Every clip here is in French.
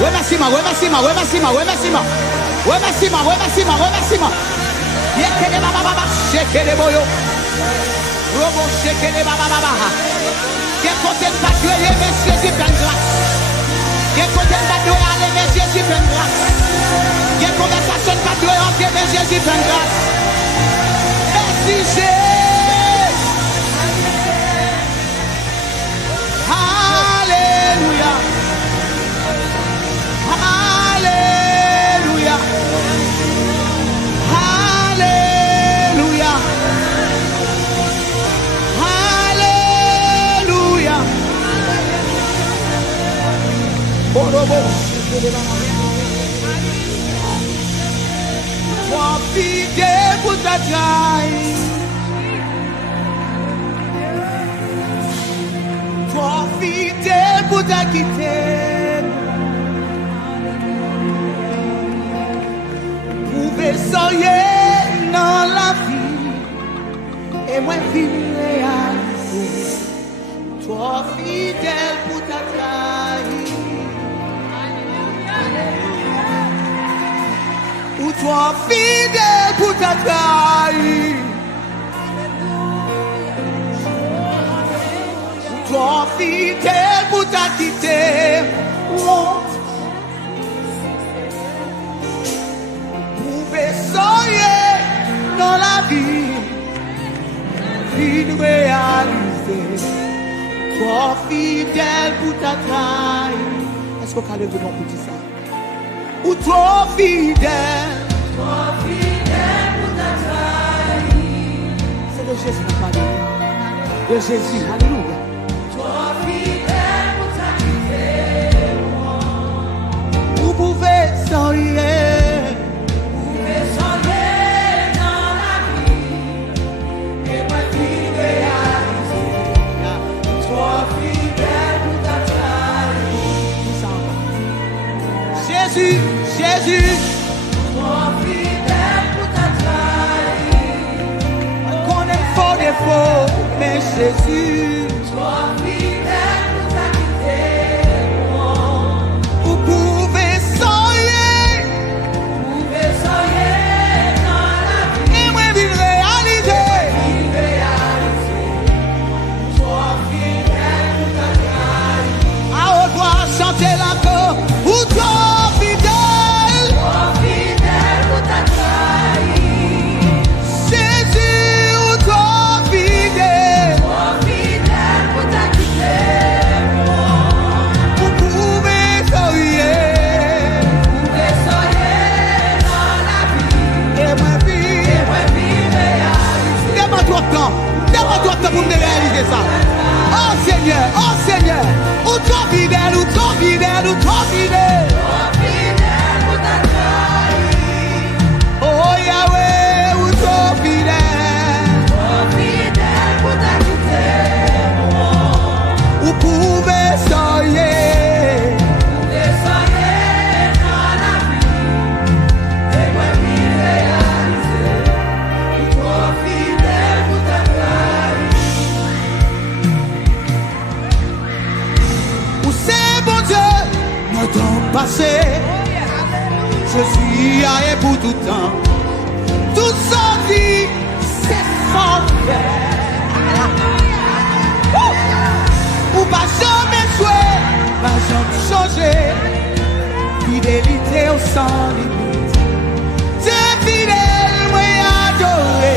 Remercie-moi. Yekele baba shekele boyo. Robo shekele baba. Qui côté pas Dieu, monsieur Jésus plein grâce. Qui côté pas Dieu, allez monsieur Jésus plein grâce. Qui conversation pas Dieu, ok monsieur Jésus plein grâce. Merci Jésus. Alléluia. Alléluia. Alléluia. Alléluia. Toi fidèle pour ta taille. Toi fidèle pour ta quitter. Pouvez soyer dans la vie et moi vivre réaliser. Toi fidèle pour ta taille. Ou toi fidèle pour ta taille. Ou toi fidèle pour ta quitter. Pouvez soyer dans la vie, une réaliser. Toi fidèle pour ta taille. Est-ce qu'on peut lever mon petit ça? Ou toi fidèle pour ta taille. C'est de Jésus qui parle. De Jésus, alléluia. Toi fidèle pour ta quitter. Vous pouvez soyer. Vous pouvez soyer dans la vie. Et moi qui réaliser. Toi fidèle pour ta taille. Jésus. Jésus, toi fidèle pour ta taille. On connaît faux défaut, mais Jésus, toi fidèle pour ta quitter. Vous pouvez soyer dans la vie. Et moi vivre réaliser. Toi fidèle pour ta taille. À haute voix chanter l'encore. Ou toi pour me réaliser ça. Oh Seigneur, ou toi fidèle, ou toi fidèle, ou toi fidèle. Pour ta taille. Oh Yahweh, ou toi fidèle. Pour ta quitter. Vous pouvez soyer. Dans la vie. Et moi vivre réaliser. Toi fidèle pour ta taille. Temps passé, je suis allé pour tout temps. Tout ça dit, c'est sans faire. Ou pas jamais jouer, pas jamais changer. Fidélité au sans limite. C'est fidèle, moi adoré.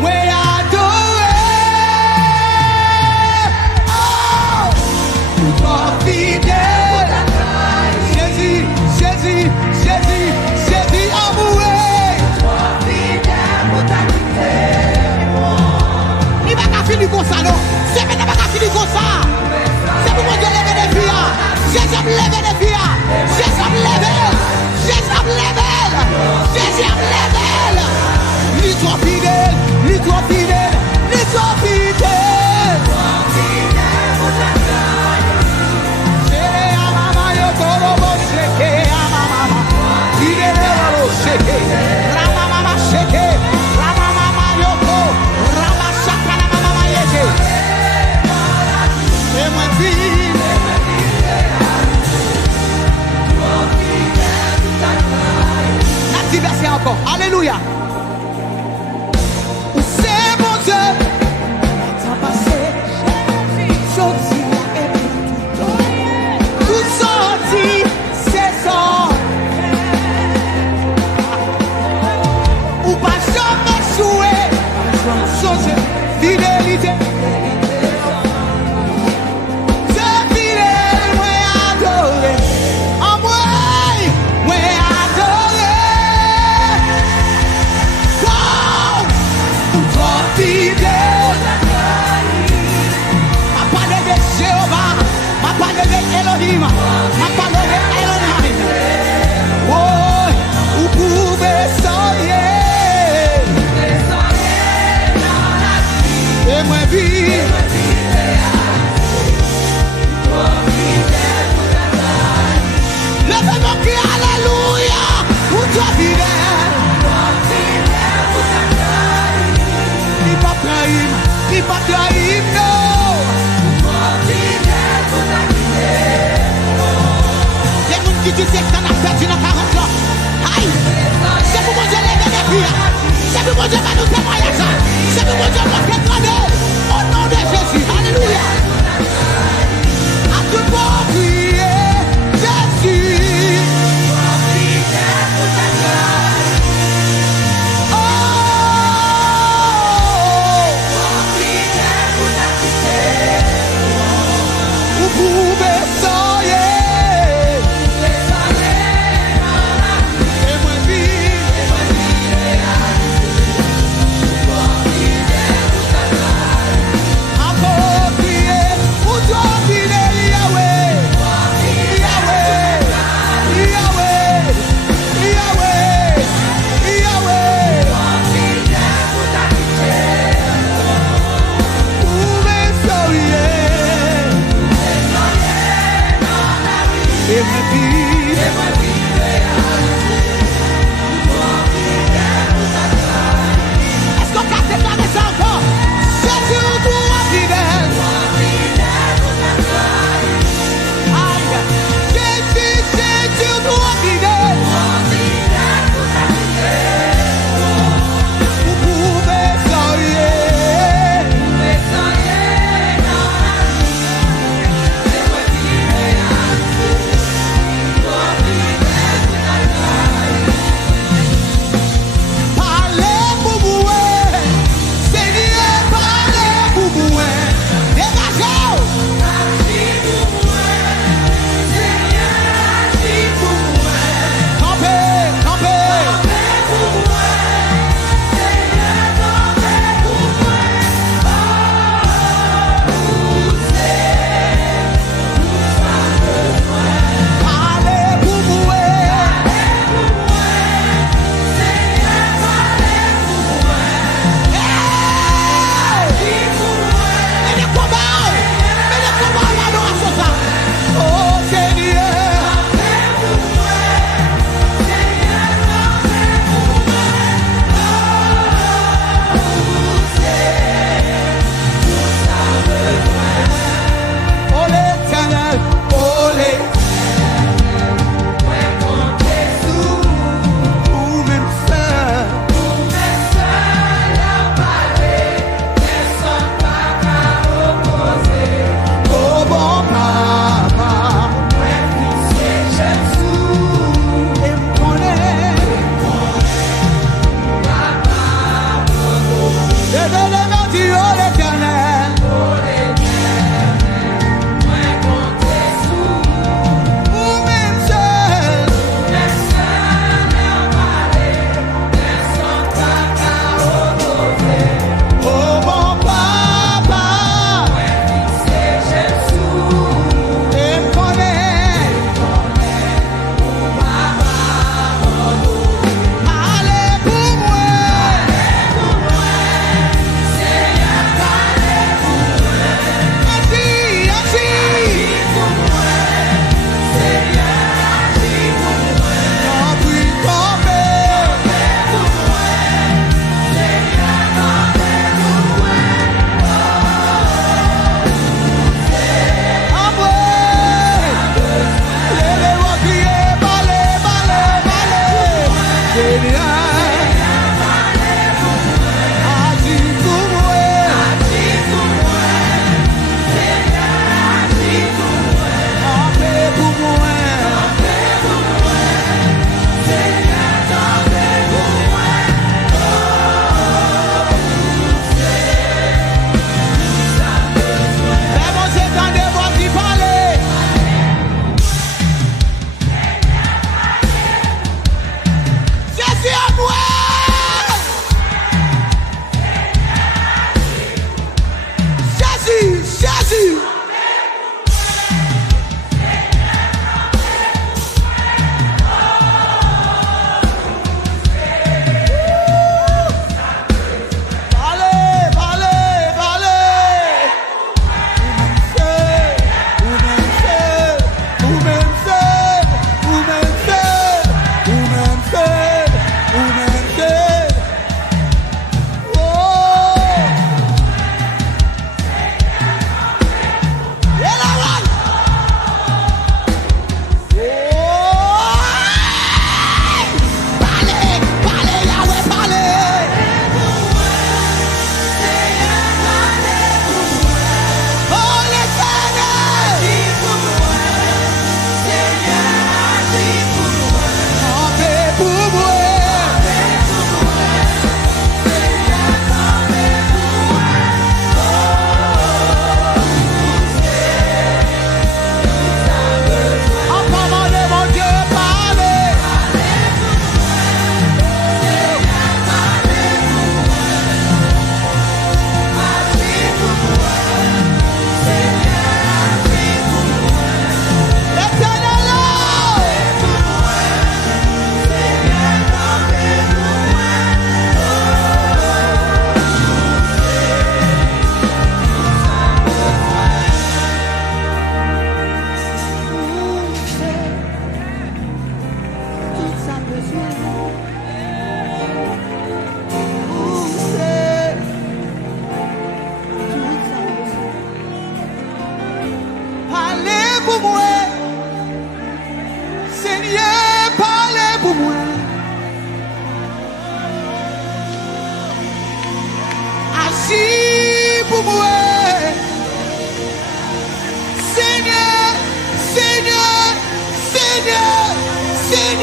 Moi adoré. Oh, toi fidèle. Jésus, amoureux. Toi fidèle pour ta quitter. fort. Alléluia. C'est mon Dieu. T'as passé. Sorti et tout sorti, c'est ça. Ou pas jamais jouer. Changer, fidélité. Elohim, ma parole est Elohim. Oh, vous pouvez soigner. Et moi vivre. Levez-moi qui alléluia. Pour toi vivre. Il va trahir, il va trahir, non. Qui dit que ça n'a perdu dans 40 ans. Aïe! C'est pour mon Dieu lever les prières. C'est pour mon Dieu va nous témoigner ça. C'est pour mon Dieu va nous témoigner. Au nom de Jésus. Alléluia. À tout pour prier Jésus. Oh! Vous pouvez soigner.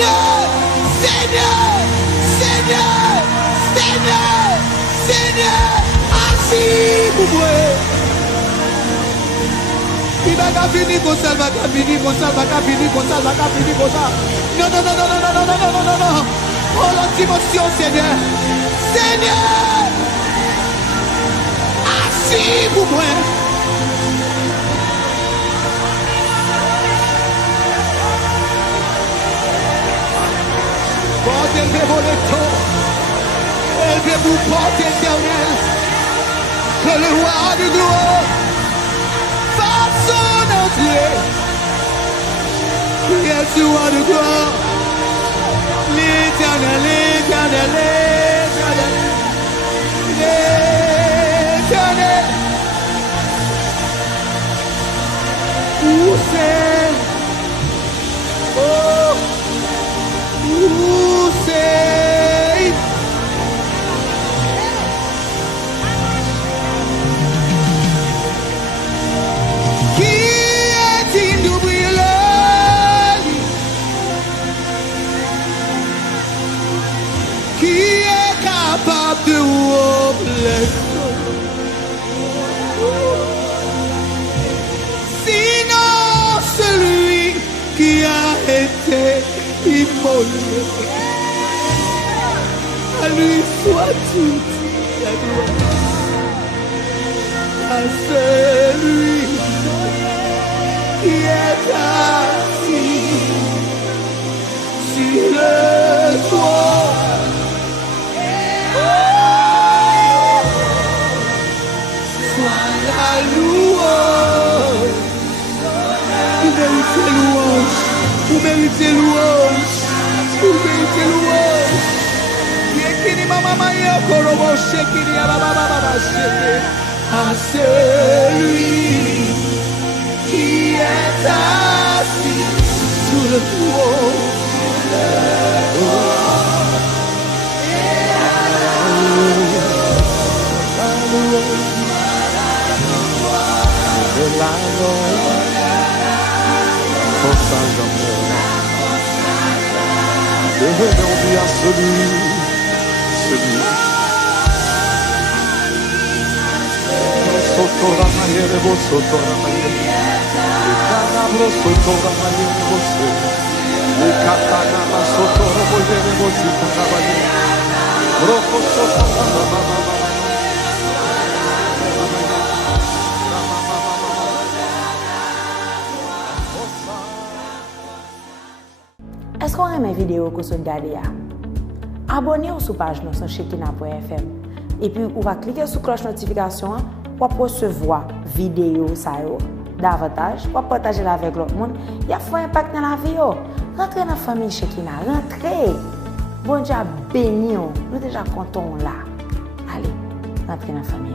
Seigneur, Seigneur, Seigneur, Seigneur, Seigneur, assis pour moi. Il va finir comme ça, va finir comme ça, va finir comme ça, va finir comme ça. Non, non, non, non, non, non, non, non, non, non. Oh, l'autre dimension, Seigneur. Seigneur, assis pour moi. Porte élevé vos lecteurs, élevez-vous, porte éternelle, que le roi du gloire fasse son entrée. Yeshua de gloire, l'éternel, l'éternel, l'éternel, l'éternel. Où c'est? Oh, où c'est? Qui est-il d'ouvrir le lit? Qui est capable de rompre sinon celui qui a été immolé? À lui soit toute la gloire. À celui qui est assis sur le trône. Sois la louange. Vous méritez louange. Vous méritez louange. Vous méritez louange. À celui qui est assis sur le trône. Devenons à celui. Sotoramayere, vos sotoramayere, le canabro sotoramayere, vos le catanama sotoromayere, vos sotoramayere, rojo sotoramayere. Est-ce qu'on aime mes vidéos que vous regardez? Abonnez-vous sur la page sur Shekinah.fm et puis vous va cliquer sur la cloche notification pour recevoir vidéo davantage, pour partager avec l'autre monde. Il y a un impact dans la vie. Rentrez dans la famille Shekinah, rentrez. Bon Dieu béni, nous déjà comptons là. Allez, rentrez dans la famille.